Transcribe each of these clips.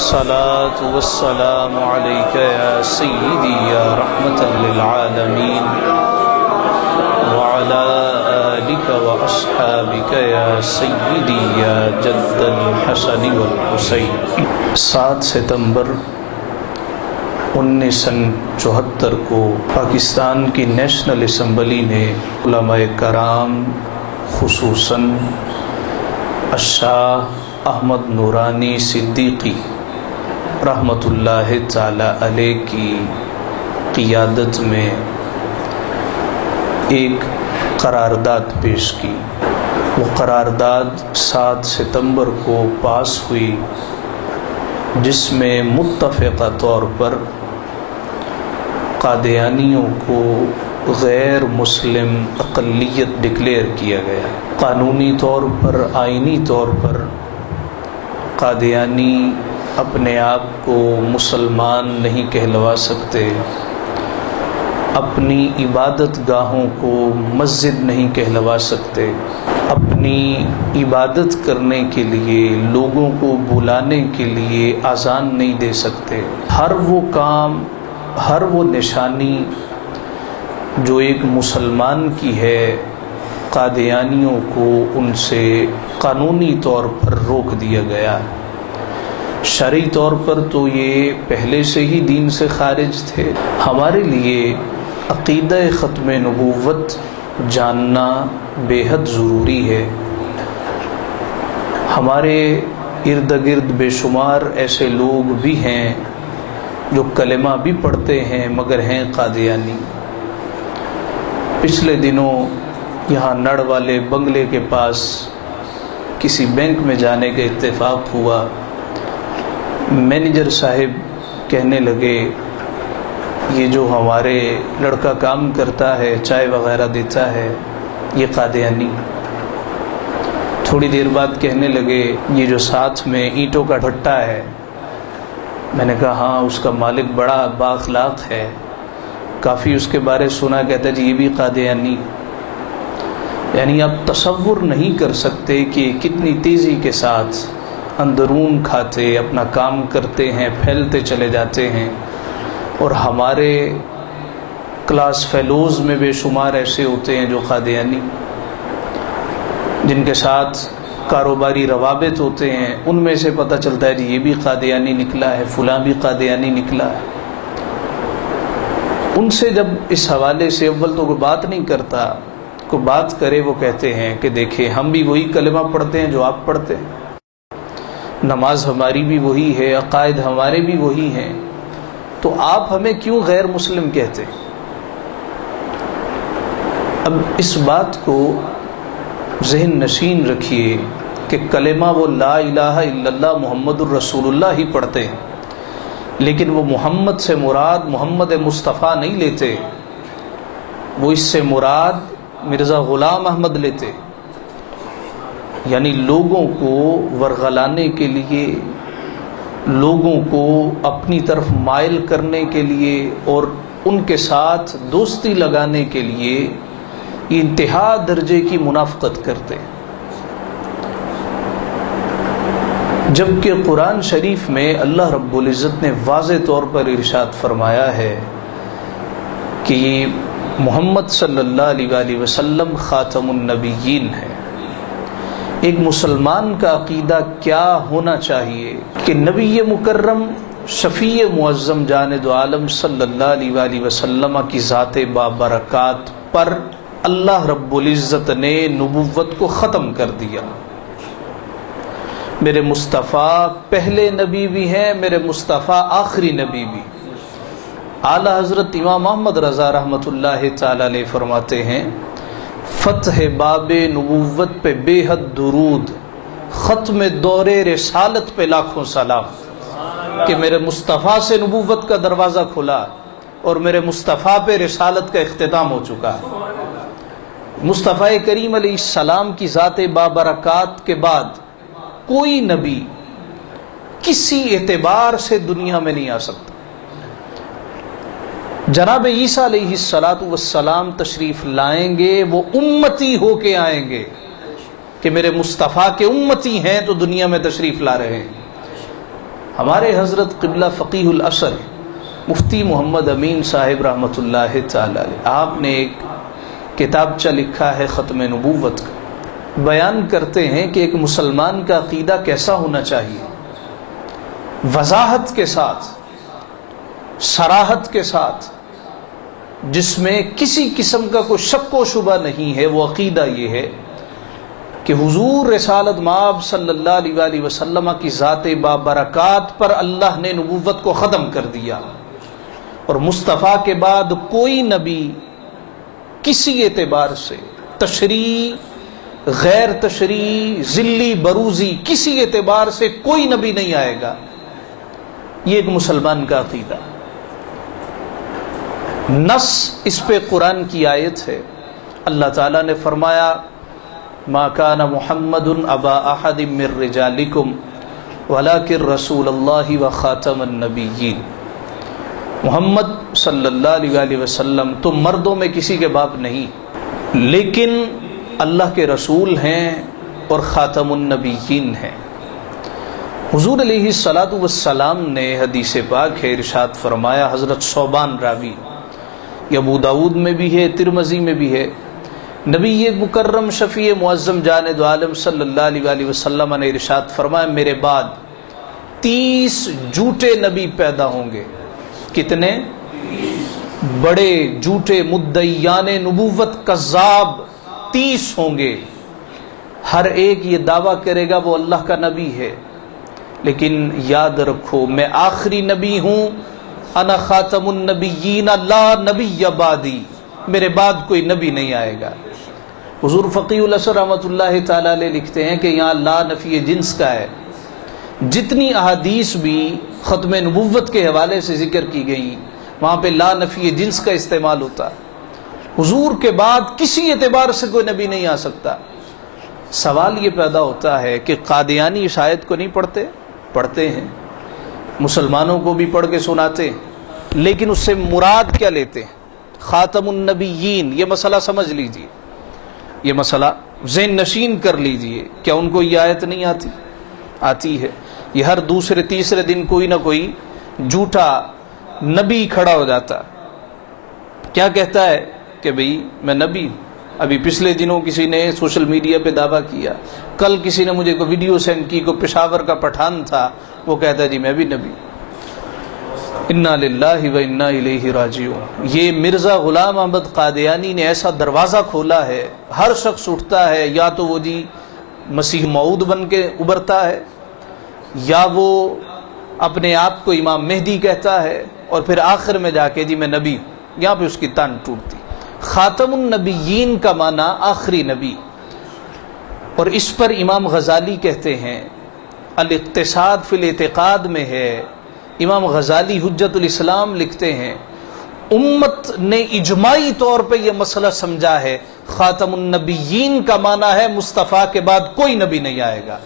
الصلاة والسلام عليك يا سيدي يا رحمة للعالمين وعلى آلك وأصحابك يا سيدي يا جد الحسن والحسين 7 ستمبر 1974 کو پاکستان کی نیشنل اسمبلی نے علماء کرام خصوصاً الشاہ احمد نورانی صدیقی رحمۃ اللہ تعالی علیہ کی قیادت میں ایک قرارداد پیش کی۔ وہ قرارداد 7 ستمبر کو پاس ہوئی، جس میں متفقہ طور پر قادیانیوں کو غیر مسلم اقلیت ڈکلیئر کیا گیا۔ قانونی طور پر، آئینی طور پر قادیانی اپنے آپ کو مسلمان نہیں کہلوا سکتے، اپنی عبادت گاہوں کو مسجد نہیں کہلوا سکتے، اپنی عبادت کرنے کے لیے لوگوں کو بلانے کے لیے اذان نہیں دے سکتے۔ ہر وہ کام، ہر وہ نشانی جو ایک مسلمان کی ہے، قادیانیوں کو ان سے قانونی طور پر روک دیا گیا۔ شرعی طور پر تو یہ پہلے سے ہی دین سے خارج تھے۔ ہمارے لیے عقیدہ ختم نبوت جاننا بے حد ضروری ہے۔ ہمارے ارد گرد بے شمار ایسے لوگ بھی ہیں جو کلمہ بھی پڑھتے ہیں مگر ہیں قادیانی۔ پچھلے دنوں یہاں نڑ والے بنگلے کے پاس کسی بینک میں جانے کا اتفاق ہوا۔ مینیجر صاحب کہنے لگے، یہ جو ہمارے لڑکا کام کرتا ہے، چائے وغیرہ دیتا ہے، یہ قادیانی۔ تھوڑی دیر بعد کہنے لگے، یہ جو ساتھ میں اینٹوں کا بھٹا ہے، میں نے کہا ہاں اس کا مالک بڑا بااخلاق ہے، کافی اس کے بارے سنا، کہتا ہے جی یہ بھی قادیانی۔ یعنی آپ تصور نہیں کر سکتے کہ کتنی تیزی کے ساتھ اندرون کھاتے اپنا کام کرتے ہیں، پھیلتے چلے جاتے ہیں۔ اور ہمارے کلاس فیلوز میں بے شمار ایسے ہوتے ہیں جو قادیانی، جن کے ساتھ کاروباری روابط ہوتے ہیں، ان میں سے پتہ چلتا ہے جی یہ بھی قادیانی نکلا ہے، فلاں بھی قادیانی نکلا ہے۔ ان سے جب اس حوالے سے اول تو کوئی بات نہیں کرتا، کوئی بات کرے وہ کہتے ہیں کہ دیکھیں ہم بھی وہی کلمہ پڑھتے ہیں جو آپ پڑھتے ہیں، نماز ہماری بھی وہی ہے، عقائد ہمارے بھی وہی ہیں، تو آپ ہمیں کیوں غیر مسلم کہتے ہیں؟ اب اس بات کو ذہن نشین رکھیے کہ کلمہ وہ لا الہ الا اللہ محمد الرسول اللہ ہی پڑھتے ہیں، لیکن وہ محمد سے مراد محمد مصطفیٰ نہیں لیتے، وہ اس سے مراد مرزا غلام احمد لیتے۔ یعنی لوگوں کو ورغلانے کے لیے، لوگوں کو اپنی طرف مائل کرنے کے لیے اور ان کے ساتھ دوستی لگانے کے لیے یہ انتہا درجے کی منافقت کرتے ہیں۔ جبکہ قرآن شریف میں اللہ رب العزت نے واضح طور پر ارشاد فرمایا ہے کہ یہ محمد صلی اللہ علیہ وآلہ وسلم خاتم النبیین ہے۔ ایک مسلمان کا عقیدہ کیا ہونا چاہیے کہ نبی مکرم شفیع معظم جان دو عالم صلی اللہ علیہ وآلہ وسلم کی ذات بابرکات پر اللہ رب العزت نے نبوت کو ختم کر دیا۔ میرے مصطفیٰ پہلے نبی بھی ہیں، میرے مصطفیٰ آخری نبی بھی۔ اعلیٰ حضرت امام محمد رضا رحمۃ اللہ تعالی علیہ فرماتے ہیں، فتح باب نبوت پہ بے حد درود، ختم دور رسالت پہ لاکھوں سلام، کہ میرے مصطفیٰ سے نبوت کا دروازہ کھلا اور میرے مصطفیٰ پہ رسالت کا اختتام ہو چکا ہے۔ مصطفیٰ کریم علیہ السلام کی ذات بابرکات کے بعد کوئی نبی کسی اعتبار سے دنیا میں نہیں آ سکتا۔ جناب عیسیٰ علیہ السلام تشریف لائیں گے، وہ امتی ہو کے آئیں گے کہ میرے مصطفیٰ کے امتی ہیں تو دنیا میں تشریف لا رہے ہیں۔ ہمارے حضرت قبلہ فقیہ العصر مفتی محمد امین صاحب رحمۃ اللہ تعالی علیہ، آپ نے ایک کتابچہ لکھا ہے ختم نبوت کا، بیان کرتے ہیں کہ ایک مسلمان کا عقیدہ کیسا ہونا چاہیے، وضاحت کے ساتھ، صراحت کے ساتھ، جس میں کسی قسم کا کوئی شک و شبہ نہیں ہے۔ وہ عقیدہ یہ ہے کہ حضور رسالت مآب صلی اللہ علیہ وآلہ وسلم کی ذات بابرکات پر اللہ نے نبوت کو ختم کر دیا، اور مصطفیٰ کے بعد کوئی نبی کسی اعتبار سے، تشریح غیر تشریح، ذلی بروزی، کسی اعتبار سے کوئی نبی نہیں آئے گا۔ یہ ایک مسلمان کا عقیدہ۔ نص اس پہ قرآن کی آیت ہے، اللہ تعالیٰ نے فرمایا ما کان محمد ابا احد من رجالکم ولکن رسول اللہ وخاتم النبیین۔ محمد صلی اللہ علیہ وآلہ وسلم تم مردوں میں کسی کے باپ نہیں، لیکن اللہ کے رسول ہیں اور خاتم النبیین ہیں۔ حضور علیہ الصلاۃ والسلام نے حدیث پاک ہے ارشاد فرمایا، حضرت ثوبان راوی، یہ ابو داود میں بھی ہے، ترمذی میں بھی ہے، نبی مکرم شفیع معظم جاند عالم صلی اللہ علیہ وآلہ وسلم نے ارشاد فرمایا میرے بعد 30 جھوٹے نبی پیدا ہوں گے۔ کتنے؟ بڑے جھوٹے مدعیان نبوت کذاب 30 ہوں گے، ہر ایک یہ دعویٰ کرے گا وہ اللہ کا نبی ہے، لیکن یاد رکھو میں آخری نبی ہوں، انا خاتم النبیین لا نبی بعدی، میرے بعد کوئی نبی نہیں آئے گا۔ حضور فقیہ العصر رحمۃ اللہ تعالی علیہ لکھتے ہیں کہ یہاں لا نفی جنس کا ہے، جتنی احادیث بھی ختم نبوت کے حوالے سے ذکر کی گئی وہاں پہ لا نفی جنس کا استعمال ہوتا۔ حضور کے بعد کسی اعتبار سے کوئی نبی نہیں آ سکتا۔ سوال یہ پیدا ہوتا ہے کہ قادیانی اس آیت کو نہیں پڑھتے؟ پڑھتے ہیں، مسلمانوں کو بھی پڑھ کے سناتے ہیں، لیکن اس سے مراد کیا لیتے ہیں؟ خاتم النبیین۔ یہ مسئلہ سمجھ لیجئے، یہ مسئلہ ذہن نشین کر لیجئے۔ کیا ان کو یہ آیت نہیں آتی؟ آتی ہے۔ یہ ہر دوسرے تیسرے دن کوئی نہ کوئی جھوٹا نبی کھڑا ہو جاتا، کیا کہتا ہے کہ بھئی میں نبی ہوں۔ ابھی پچھلے دنوں کسی نے سوشل میڈیا پہ دعویٰ کیا، کل کسی نے مجھے کوئی ویڈیو سینڈ کی، کوئی پشاور کا پٹھان تھا، وہ کہتا ہے جی میں بھی نبی۔ انا للہ و انا الیہ راجعون۔ یہ مرزا غلام احمد قادیانی نے ایسا دروازہ کھولا ہے، ہر شخص اٹھتا ہے یا تو وہ جی مسیح موعود بن کے ابھرتا ہے، یا وہ اپنے آپ کو امام مہدی کہتا ہے، اور پھر آخر میں جا کے جی میں نبی ہوں، یہاں پہ اس کی تان ٹوٹتی۔ خاتم النبیین کا معنی آخری نبی، اور اس پر امام غزالی کہتے ہیں، الاقتصاد فی الاعتقاد میں ہے، امام غزالی حجت الاسلام لکھتے ہیں امت نے اجماعی طور پہ یہ مسئلہ سمجھا ہے، خاتم النبیین کا معنی ہے مصطفیٰ کے بعد کوئی نبی نہیں آئے گا۔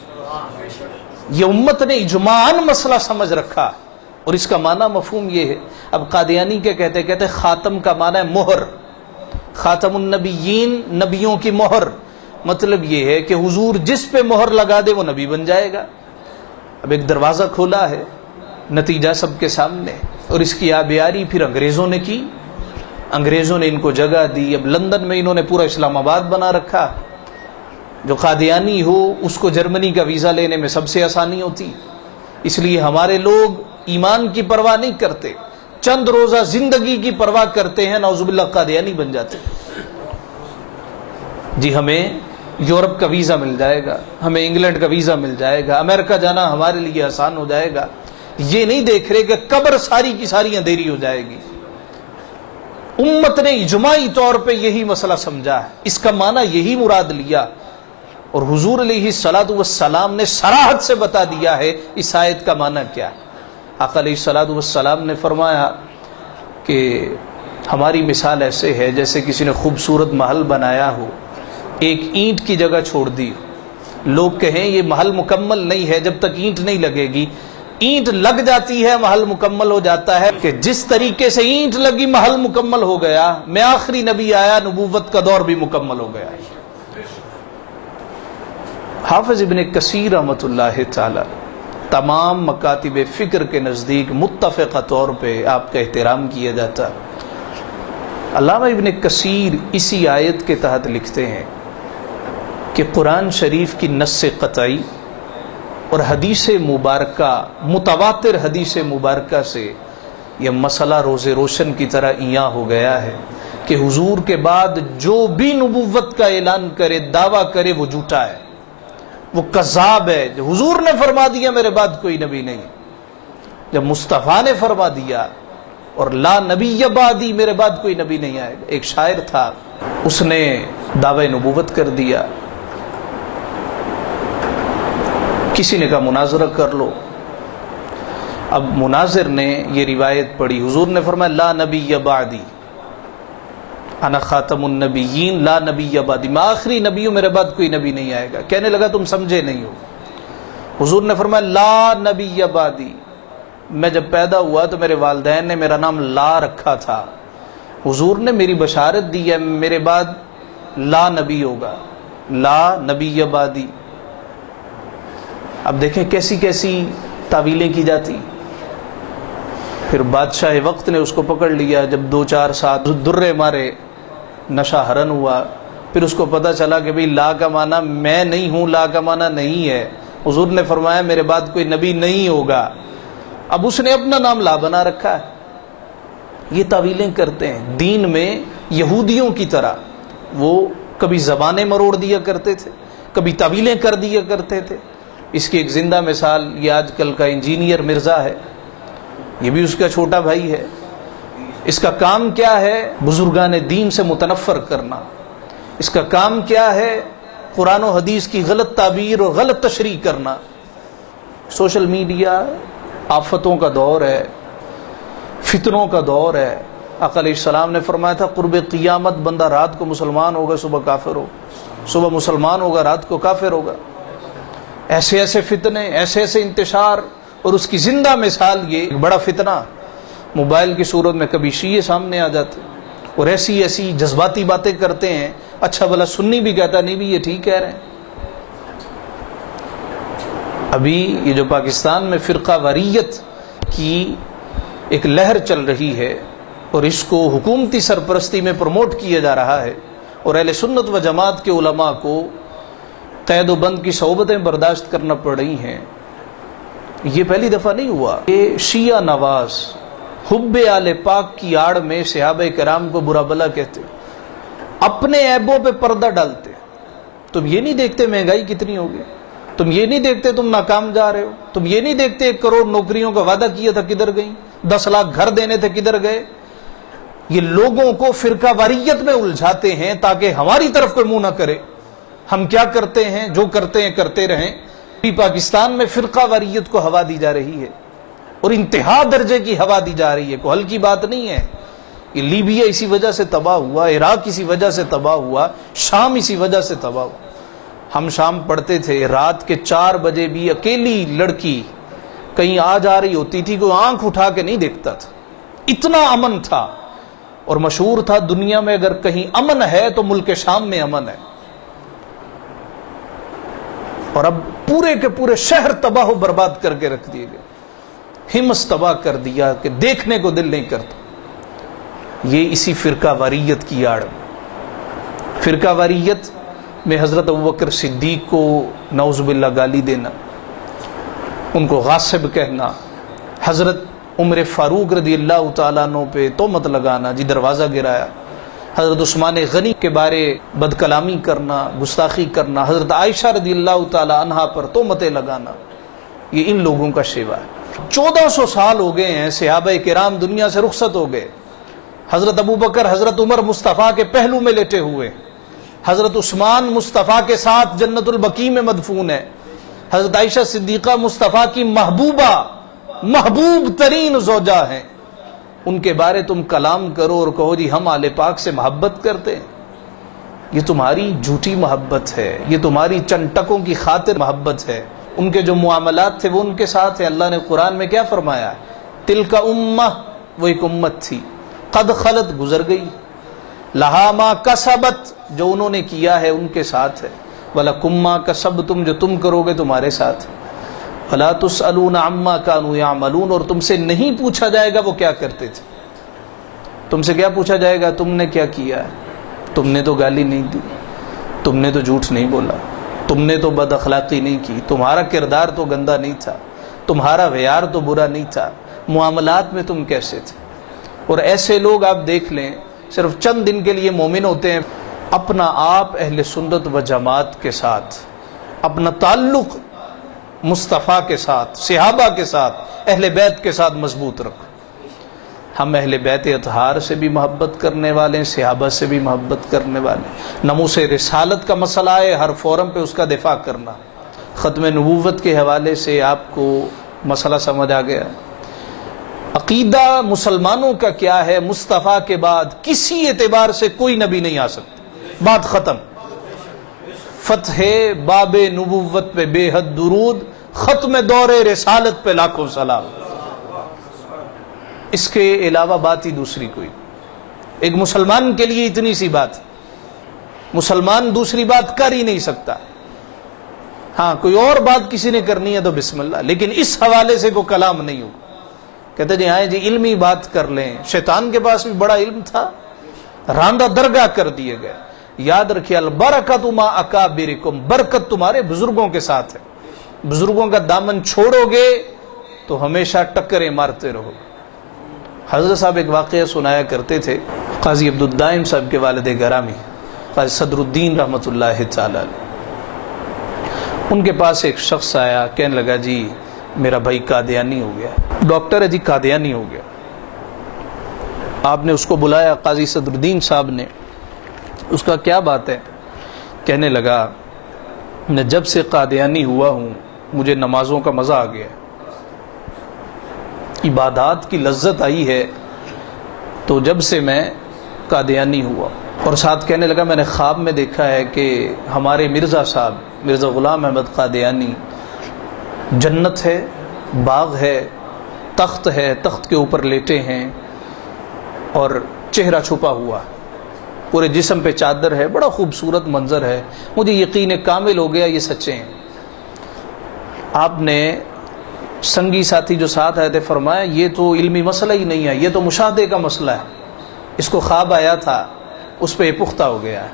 یہ امت نے اجماعاً مسئلہ سمجھ رکھا، اور اس کا معنی مفہوم یہ ہے۔ اب قادیانی کیا کہتے خاتم کا معنی ہے مہر، خاتم النبیین نبیوں کی مہر، مطلب یہ ہے کہ حضور جس پہ مہر لگا دے وہ نبی بن جائے گا۔ اب ایک دروازہ کھولا ہے، نتیجہ سب کے سامنے، اور اس کی آبیاری پھر انگریزوں نے کی، انگریزوں نے ان کو جگہ دی۔ اب لندن میں انہوں نے پورا اسلام آباد بنا رکھا، جو قادیانی ہو اس کو جرمنی کا ویزا لینے میں سب سے آسانی ہوتی، اس لیے ہمارے لوگ ایمان کی پرواہ نہیں کرتے، چند روزہ زندگی کی پرواہ کرتے ہیں، نعوذ باللہ قادیانی بن جاتے ہیں۔ جی ہمیں یورپ کا ویزا مل جائے گا، ہمیں انگلینڈ کا ویزا مل جائے گا، امریکہ جانا ہمارے لیے آسان ہو جائے گا، یہ نہیں دیکھ رہے کہ قبر ساری کی ساری اندھیری ہو جائے گی۔ امت نے اجماعی طور پہ یہی مسئلہ سمجھا ہے، اس کا معنی یہی مراد لیا، اور حضور علیہ الصلوۃ والسلام نے صراحت سے بتا دیا ہے اس آیت کا معنی کیا ہے۔ آقا علیہ الصلوۃ والسلام نے فرمایا کہ ہماری مثال ایسے ہے جیسے کسی نے خوبصورت محل بنایا ہو، ایک اینٹ کی جگہ چھوڑ دی، لوگ کہیں یہ محل مکمل نہیں ہے جب تک اینٹ نہیں لگے گی، اینٹ لگ جاتی ہے محل مکمل ہو جاتا ہے، کہ جس طریقے سے اینٹ لگی محل مکمل ہو گیا، میں آخری نبی آیا نبوت کا دور بھی مکمل ہو گیا۔ حافظ ابن کثیر رحمۃ اللہ تعالی تمام مکاتب فکر کے نزدیک متفقہ طور پہ آپ کا احترام کیا جاتا۔ علامہ ابن کثیر اسی آیت کے تحت لکھتے ہیں کہ قرآن شریف کی نص قطعی اور حدیث مبارکہ، متواتر حدیث مبارکہ سے یہ مسئلہ روز روشن کی طرح عیاں ہو گیا ہے کہ حضور کے بعد جو بھی نبوت کا اعلان کرے، دعویٰ کرے، وہ جھوٹا ہے، وہ کذاب ہے۔ جو حضور نے فرما دیا میرے بعد کوئی نبی نہیں، جب مصطفیٰ نے فرما دیا اور لا نبی بعدی، میرے بعد کوئی نبی نہیں آئے گا۔ ایک شاعر تھا، اس نے دعوی نبوت کر دیا، کسی نے کہا مناظرہ کر لو۔ اب مناظر نے یہ روایت پڑھی، حضور نے فرمایا لا نبی بعدی، انا خاتم النبیین لا نبی بعدی، میں آخری نبی ہوں، میرے بعد کوئی نبی نہیں آئے گا۔ کہنے لگا تم سمجھے نہیں ہو، حضور نے فرمایا لا نبی بعدی، میں جب پیدا ہوا تو میرے والدین نے میرا نام لا رکھا تھا، حضور نے میری بشارت دی ہے میرے بعد لا نبی ہوگا، لا نبی بعدی۔ اب دیکھیں کیسی کیسی تعویلیں کی جاتی۔ پھر بادشاہ وقت نے اس کو پکڑ لیا، جب 2-4 ساتھ درے مارے، نشہ ہرن ہوا، پھر اس کو پتہ چلا کہ بھئی لا کا معنی میں نہیں ہوں، لا کا معنی نہیں ہے، حضور نے فرمایا میرے بعد کوئی نبی نہیں ہوگا۔ اب اس نے اپنا نام لا بنا رکھا ہے۔ یہ تعویلیں کرتے ہیں دین میں یہودیوں کی طرح، وہ کبھی زبانیں مروڑ دیا کرتے تھے، کبھی تعویلیں کر دیا کرتے تھے۔ اس کی ایک زندہ مثال یہ آج کل کا انجینئر مرزا ہے، یہ بھی اس کا چھوٹا بھائی ہے۔ اس کا کام کیا ہے؟ بزرگان دین سے متنفر کرنا۔ اس کا کام کیا ہے؟ قرآن و حدیث کی غلط تعبیر اور غلط تشریح کرنا۔ سوشل میڈیا آفتوں کا دور ہے، فتنوں کا دور ہے۔ آقا علیہ السلام نے فرمایا تھا قرب قیامت بندہ رات کو مسلمان ہوگا، صبح کافر ہوگا، صبح مسلمان ہوگا، رات کو کافر ہوگا۔ ایسے ایسے فتنے، ایسے ایسے انتشار، اور اس کی زندہ مثال یہ بڑا فتنہ موبائل کی صورت میں کبھی شیعہ سامنے آ جاتے اور ایسی ایسی جذباتی باتیں کرتے ہیں، اچھا بھلا سنی بھی کہتا نہیں بھی یہ ٹھیک کہہ رہے ہیں۔ ابھی یہ جو پاکستان میں فرقہ واریت کی ایک لہر چل رہی ہے اور اس کو حکومتی سرپرستی میں پروموٹ کیا جا رہا ہے، اور اہل سنت و جماعت کے علماء کو قید و بند کی صعوبتیں برداشت کرنا پڑ رہی ہیں، یہ پہلی دفعہ نہیں ہوا۔ یہ شیعہ نواز حب آل پاک کی آڑ میں صحابہ کرام کو برا بلا کہتے، اپنے عیبوں پہ پردہ ڈالتے۔ تم یہ نہیں دیکھتے مہنگائی کتنی ہوگی، تم یہ نہیں دیکھتے تم ناکام جا رہے ہو، تم یہ نہیں دیکھتے 1 کروڑ نوکریوں کا وعدہ کیا تھا کدھر گئی، 10 لاکھ گھر دینے تھے کدھر گئے۔ یہ لوگوں کو فرقہ واریت میں الجھاتے ہیں تاکہ ہماری طرف کوئی منہ نہ کرے، ہم کیا کرتے ہیں، جو کرتے ہیں کرتے رہیں۔ پاکستان میں فرقہ واریت کو ہوا دی جا رہی ہے اور انتہا درجے کی ہوا دی جا رہی ہے، کوئی حل کی بات نہیں ہے۔ یہ لیبیا اسی وجہ سے تباہ ہوا، عراق اسی وجہ سے تباہ ہوا، شام اسی وجہ سے تباہ ہوا۔ ہم شام پڑھتے تھے، رات کے 4 بجے بھی اکیلی لڑکی کہیں آ جا رہی ہوتی تھی، کوئی آنکھ اٹھا کے نہیں دیکھتا تھا، اتنا امن تھا۔ اور مشہور تھا دنیا میں اگر کہیں امن ہے تو ملک شام میں امن ہے، اور اب پورے کے پورے شہر تباہ و برباد کر کے رکھ دیے گئے، ہمس تباہ کر دیا کہ دیکھنے کو دل نہیں کرتا۔ یہ اسی فرقہ واریت کی آڑ، فرقہ واریت میں حضرت ابوبکر صدیق کو نعوذ باللہ گالی دینا، ان کو غاصب کہنا، حضرت عمر فاروق رضی اللہ تعالیٰ عنہ پہ تہمت لگانا، جی دروازہ گرایا، حضرت عثمان غنی کے بارے بد کلامی کرنا، گستاخی کرنا، حضرت عائشہ رضی اللہ تعالی عنہا پر تہمتیں لگانا، یہ ان لوگوں کا شیوا ہے۔ 1400 سال ہو گئے ہیں، صحابہ کرام دنیا سے رخصت ہو گئے، حضرت ابوبکر حضرت عمر مصطفیٰ کے پہلو میں لیٹے ہوئے، حضرت عثمان مصطفیٰ کے ساتھ جنت البقیع میں مدفون ہے، حضرت عائشہ صدیقہ مصطفیٰ کی محبوب ترین زوجہ ہیں، ان کے بارے تم کلام کرو اور کہو جی ہم آل پاک سے محبت کرتے ہیں۔ یہ تمہاری جھوٹی محبت ہے، یہ تمہاری چند ٹکوں کی خاطر محبت ہے۔ ان کے جو معاملات تھے وہ ان کے ساتھ ہیں۔ اللہ نے قرآن میں کیا فرمایا؟ تلک امہ، وہ ایک امت تھی، قد خلت، گزر گئی، لہا ما کسبت، جو انہوں نے کیا ہے ان کے ساتھ ہے، ولکم ما کسبتم، جو تم کرو گے تمہارے ساتھ۔ فَلَا تُسْأَلُونَ عَمَّا كَانُوا يَعْمَلُونَ، اور تم سے نہیں پوچھا جائے گا وہ کیا کرتے تھے۔ تم سے کیا پوچھا جائے گا؟ تم نے کیا کیا ہے؟ تم نے تو گالی نہیں دی، تم نے تو جھوٹ نہیں بولا، تم نے تو بد اخلاقی نہیں کی، تمہارا کردار تو گندا نہیں تھا، تمہارا ویار تو برا نہیں تھا، معاملات میں تم کیسے تھے۔ اور ایسے لوگ آپ دیکھ لیں صرف چند دن کے لیے مومن ہوتے ہیں، اپنا آپ اہل سنت و جماعت کے ساتھ، اپنا تعلق مصطفیٰ کے ساتھ، صحابہ کے ساتھ، اہل بیت کے ساتھ مضبوط رکھو۔ ہم اہل بیت اطہار سے بھی محبت کرنے والے ہیں، صحابہ سے بھی محبت کرنے والے ہیں۔ ناموس رسالت کا مسئلہ ہے، ہر فورم پہ اس کا دفاع کرنا۔ ختم نبوت کے حوالے سے آپ کو مسئلہ سمجھ آ گیا۔ عقیدہ مسلمانوں کا کیا ہے؟ مصطفیٰ کے بعد کسی اعتبار سے کوئی نبی نہیں آ سکتا، بات ختم۔ فتح باب نبوت پہ بے حد درود، ختم دور رسالت پہ لاکھوں سلام۔ اس کے علاوہ بات ہی دوسری کوئی۔ ایک مسلمان کے لیے اتنی سی بات، مسلمان دوسری بات کر ہی نہیں سکتا۔ ہاں کوئی اور بات کسی نے کرنی ہے تو بسم اللہ، لیکن اس حوالے سے کوئی کلام نہیں ہو۔ کہتے جی آئیں جی علمی بات کر لیں، شیطان کے پاس بھی بڑا علم تھا، راندہ درگاہ کر دیے گئے۔ یاد رکھیے البرکۃ ما اکابرکم، برکت تمہارے بزرگوں کے ساتھ ہے۔ بزرگوں کا دامن چھوڑو گے تو ہمیشہ ٹکریں مارتے رہو۔ حضرت صاحب ایک واقعہ سنایا کرتے تھے، قاضی عبدالدائم صاحب کے والد گرامی قاضی صدر الدین رحمۃ اللہ تعالی علیہ، ان کے پاس ایک شخص آیا، کہنے لگا جی میرا بھائی قادیانی ہو گیا، ڈاکٹر ہے جی قادیانی ہو گیا۔ آپ نے اس کو بلایا، قاضی صدر الدین صاحب نے، اس کا کیا بات ہے؟ کہنے لگا میں جب سے قادیانی ہوا ہوں مجھے نمازوں کا مزہ آ گیا، عبادات کی لذت آئی ہے، تو جب سے میں قادیانی ہوا۔ اور ساتھ کہنے لگا میں نے خواب میں دیکھا ہے کہ ہمارے مرزا صاحب مرزا غلام احمد قادیانی، جنت ہے، باغ ہے، تخت ہے، تخت کے اوپر لیٹے ہیں اور چہرہ چھپا ہوا، پورے جسم پہ چادر ہے، بڑا خوبصورت منظر ہے، مجھے یقین کامل ہو گیا یہ سچے ہیں۔ آپ نے سنگی ساتھی جو ساتھ آئے تھے فرمایا یہ تو علمی مسئلہ ہی نہیں ہے، یہ تو مشاہدے کا مسئلہ ہے، اس کو خواب آیا تھا، اس پہ پختہ ہو گیا ہے،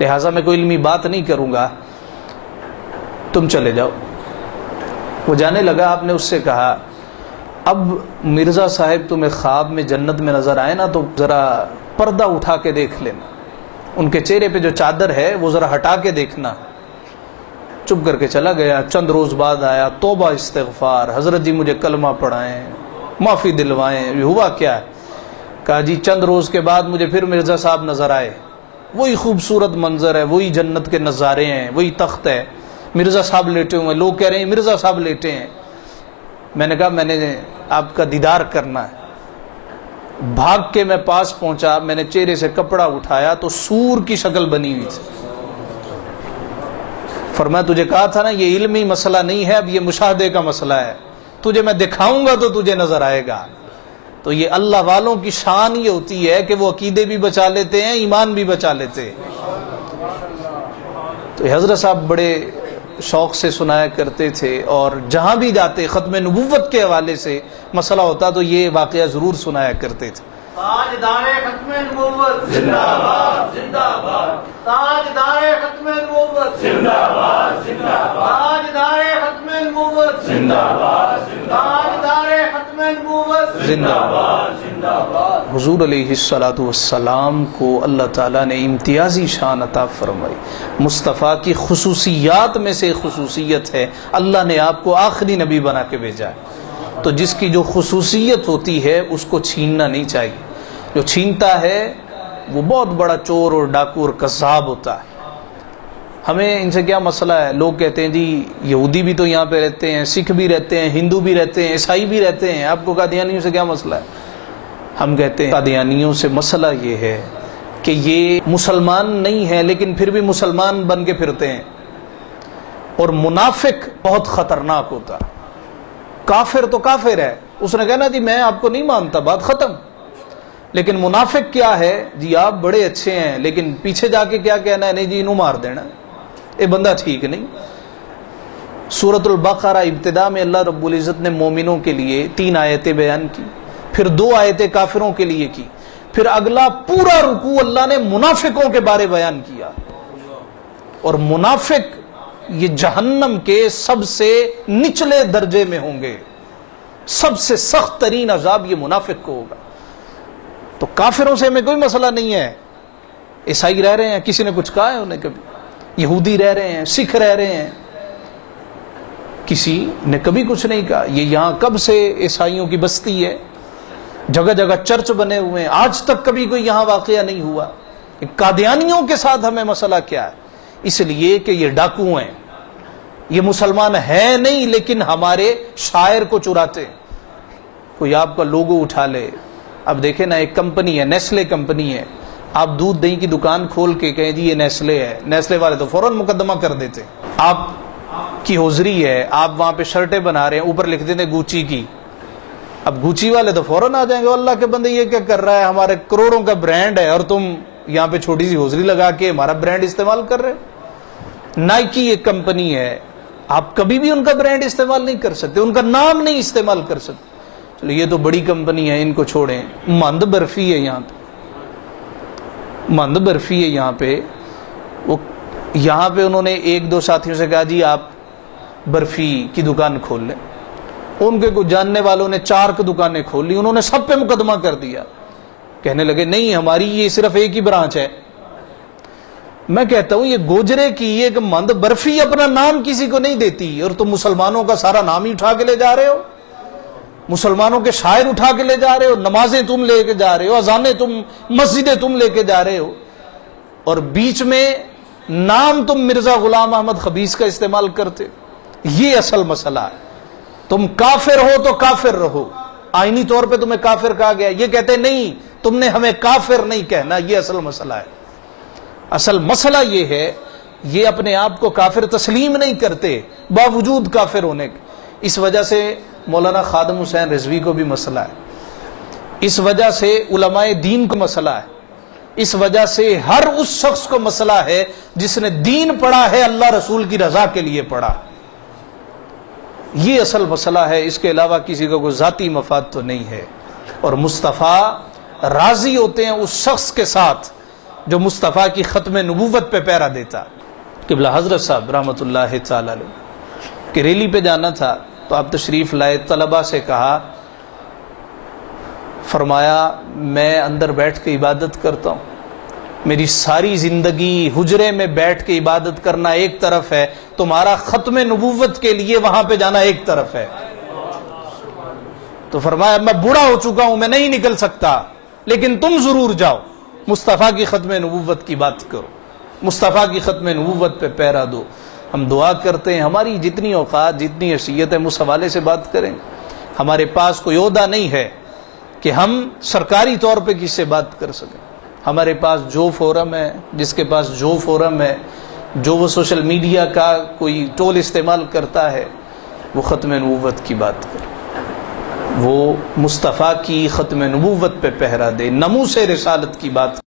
لہٰذا میں کوئی علمی بات نہیں کروں گا، تم چلے جاؤ۔ وہ جانے لگا، آپ نے اس سے کہا اب مرزا صاحب تمہیں خواب میں جنت میں نظر آئے نا تو ذرا پردہ اٹھا کے دیکھ لینا، ان کے چہرے پہ جو چادر ہے وہ ذرا ہٹا کے دیکھنا۔ چپ کر کے چلا گیا، چند روز بعد آیا، توبہ استغفار، حضرت جی مجھے کلمہ پڑھائیں، معافی دلوائیں، ہوا کیا ہے؟ کہا جی چند روز کے بعد مجھے پھر مرزا صاحب نظر آئے، وہی خوبصورت منظر ہے، وہی جنت کے نظارے ہیں، وہی تخت ہے، مرزا صاحب لیٹے ہوئے ہیں، لوگ کہہ رہے ہیں مرزا صاحب لیٹے ہیں۔ میں نے کہا میں نے آپ کا دیدار کرنا ہے۔ بھاگ کے میں پاس پہنچا، میں نے چہرے سے کپڑا اٹھایا تو سور کی شکل بنی ہوئی تھی۔ فرمایا تجھے کہا تھا نا یہ علمی مسئلہ نہیں ہے، اب یہ مشاہدے کا مسئلہ ہے، تجھے میں دکھاؤں گا تو تجھے نظر آئے گا۔ تو یہ اللہ والوں کی شان یہ ہوتی ہے کہ وہ عقیدے بھی بچا لیتے ہیں، ایمان بھی بچا لیتے ہیں۔ تو حضرت صاحب بڑے شوق سے سنایا کرتے تھے، اور جہاں بھی جاتے ختم نبوت کے حوالے سے مسئلہ ہوتا تو یہ واقعہ ضرور سنایا کرتے تھے۔ تاجدار ختم نبوت زندہ باد زندہ باد، تاجدار ختم نبوت زندہ باد زندہ باد، تاجدار ختم نبوت زندہ باد زندہ باد، تاجدار ختم نبوت زندہ باد زندہ باد۔ حضور علیہ الصلوۃ والسلام کو اللہ تعالیٰ نے امتیازی شان عطا فرمائی، مصطفیٰ کی خصوصیات میں سے خصوصیت ہے اللہ نے آپ کو آخری نبی بنا کے بھیجا ہے، تو جس کی جو خصوصیت ہوتی ہے اس کو چھیننا نہیں چاہیے، جو چھینتا ہے وہ بہت بڑا چور اور ڈاکو اور کذاب ہوتا ہے۔ ہمیں ان سے کیا مسئلہ ہے؟ لوگ کہتے ہیں جی یہودی بھی تو یہاں پہ رہتے ہیں، سکھ بھی رہتے ہیں، ہندو بھی رہتے ہیں، عیسائی بھی رہتے ہیں، آپ کو قادیانیوں سے کیا مسئلہ ہے؟ ہم کہتے ہیں قادیانیوں سے مسئلہ یہ ہے کہ یہ مسلمان نہیں ہے لیکن پھر بھی مسلمان بن کے پھرتے ہیں، اور منافق بہت خطرناک ہوتا ہے۔ کافر تو کافر ہے، اس نے کہنا جی میں آپ کو نہیں مانتا، بات ختم۔ لیکن منافق کیا ہے؟ جی آپ بڑے اچھے ہیں لیکن پیچھے جا کے کیا کہنا ہے؟ نہیں جی انہوں مار دینا، یہ بندہ ٹھیک نہیں۔ سورۃ البقرہ ابتدا میں اللہ رب العزت نے مومنوں کے لیے 3 آیتیں بیان کی، پھر 2 آیتیں کافروں کے لیے کی، پھر اگلا پورا رکوع اللہ نے منافقوں کے بارے بیان کیا. اور منافق یہ جہنم کے سب سے نچلے درجے میں ہوں گے، سب سے سخت ترین عذاب یہ منافق کو ہوگا. تو کافروں سے ہمیں کوئی مسئلہ نہیں ہے. عیسائی رہ رہے ہیں، کسی نے کچھ کہا ہے انہیں کبھی؟ یہودی رہ رہے ہیں، سکھ رہ رہے ہیں، کسی نے کبھی کچھ نہیں کہا. یہ یہاں کب سے عیسائیوں کی بستی ہے، جگہ جگہ چرچ بنے ہوئے ہیں، آج تک کبھی کوئی یہاں واقعہ نہیں ہوا. قادیانیوں کے ساتھ ہمیں مسئلہ کیا ہے؟ اس لیے کہ یہ ڈاکو ہیں، یہ مسلمان ہیں نہیں لیکن ہمارے شاعر کو چراتے ہیں. کوئی آپ کا لوگو اٹھا لے. اب دیکھیں نا، ایک کمپنی ہے، نیسلے کمپنی ہے، آپ دودھ دہی کی دکان کھول کے کہیں جی یہ نیسلے ہے، نیسلے والے تو فوراً مقدمہ کر دیتے. آپ کی ہوزری ہے، آپ وہاں پہ شرٹیں بنا رہے ہیں، اوپر لکھ دیتے گوچی کی، اب گوچی والے تو فوراً آ جائیں گے، اللہ کے بندے یہ کیا کر رہا ہے، ہمارے کروڑوں کا برانڈ ہے اور تم یہاں پہ چھوٹی سی ہوزری لگا کے ہمارا برانڈ استعمال کر رہے. نائکی ایک کمپنی ہے، آپ کبھی بھی ان کا برانڈ استعمال نہیں کر سکتے، ان کا نام نہیں استعمال کر سکتے. چلو یہ تو بڑی کمپنی ہے، ان کو چھوڑیں. مند برفی ہے یہاں پہ، مند برفی ہے یہاں پہ. وہ یہاں پہ انہوں نے 1-2 ساتھیوں سے کہا جی آپ برفی کی دکان کھول لیں. ان کے کچھ جاننے والوں نے 4 دکانیں کھول لی، انہوں نے سب پہ مقدمہ کر دیا. کہنے لگے نہیں ہماری یہ صرف ایک ہی برانچ ہے. میں کہتا ہوں یہ گوجرے کی ایک مند برفی اپنا نام کسی کو نہیں دیتی، اور تم مسلمانوں کا سارا نام ہی اٹھا کے لے جا رہے ہو، مسلمانوں کے شاعر اٹھا کے لے جا رہے ہو، نمازیں تم لے کے جا رہے ہو، اذانیں تم، مسجدیں تم لے کے جا رہے ہو، اور بیچ میں نام تم مرزا غلام احمد خبیث کا استعمال کرتے. یہ اصل مسئلہ ہے. تم کافر ہو تو کافر رہو، آئینی طور پہ تمہیں کافر کہا گیا، یہ کہتے نہیں تم نے ہمیں کافر نہیں کہنا. یہ اصل مسئلہ ہے. اصل مسئلہ یہ ہے یہ اپنے آپ کو کافر تسلیم نہیں کرتے باوجود کافر ہونے کے. اس وجہ سے مولانا خادم حسین رضوی کو بھی مسئلہ ہے، اس وجہ سے علماء دین کو مسئلہ ہے، اس وجہ سے ہر اس شخص کو مسئلہ ہے جس نے دین پڑھا ہے، اللہ رسول کی رضا کے لیے پڑھا. یہ اصل مسئلہ ہے، اس کے علاوہ کسی کا کوئی ذاتی مفاد تو نہیں ہے. اور مصطفیٰ راضی ہوتے ہیں اس شخص کے ساتھ جو مصطفیٰ کی ختم نبوت پہ پیرا دیتا. قبلہ حضرت صاحب رحمۃ اللہ تعالی علیہ کہ ریلی پہ جانا تھا تو آپ تشریف لائے، طلبہ سے کہا، فرمایا میں اندر بیٹھ کے عبادت کرتا ہوں، میری ساری زندگی حجرے میں بیٹھ کے عبادت کرنا ایک طرف ہے، تمہارا ختم نبوت کے لیے وہاں پہ جانا ایک طرف ہے. تو فرمایا میں بوڑھا ہو چکا ہوں، میں نہیں نکل سکتا، لیکن تم ضرور جاؤ، مصطفیٰ کی ختم نبوت کی بات کرو، مصطفیٰ کی ختم نبوت پہ پیرا دو. ہم دعا کرتے ہیں ہماری جتنی اوقات، جتنی حیثیت ہے، اس حوالے سے بات کریں. ہمارے پاس کوئی عہدہ نہیں ہے کہ ہم سرکاری طور پہ کس سے بات کر سکیں. ہمارے پاس جو فورم ہے، جس کے پاس جو فورم ہے، جو وہ سوشل میڈیا کا کوئی ٹول استعمال کرتا ہے، وہ ختم نبوت کی بات کرے، وہ مصطفیٰ کی ختم نبوت پہ پہرا دے، ناموس رسالت کی بات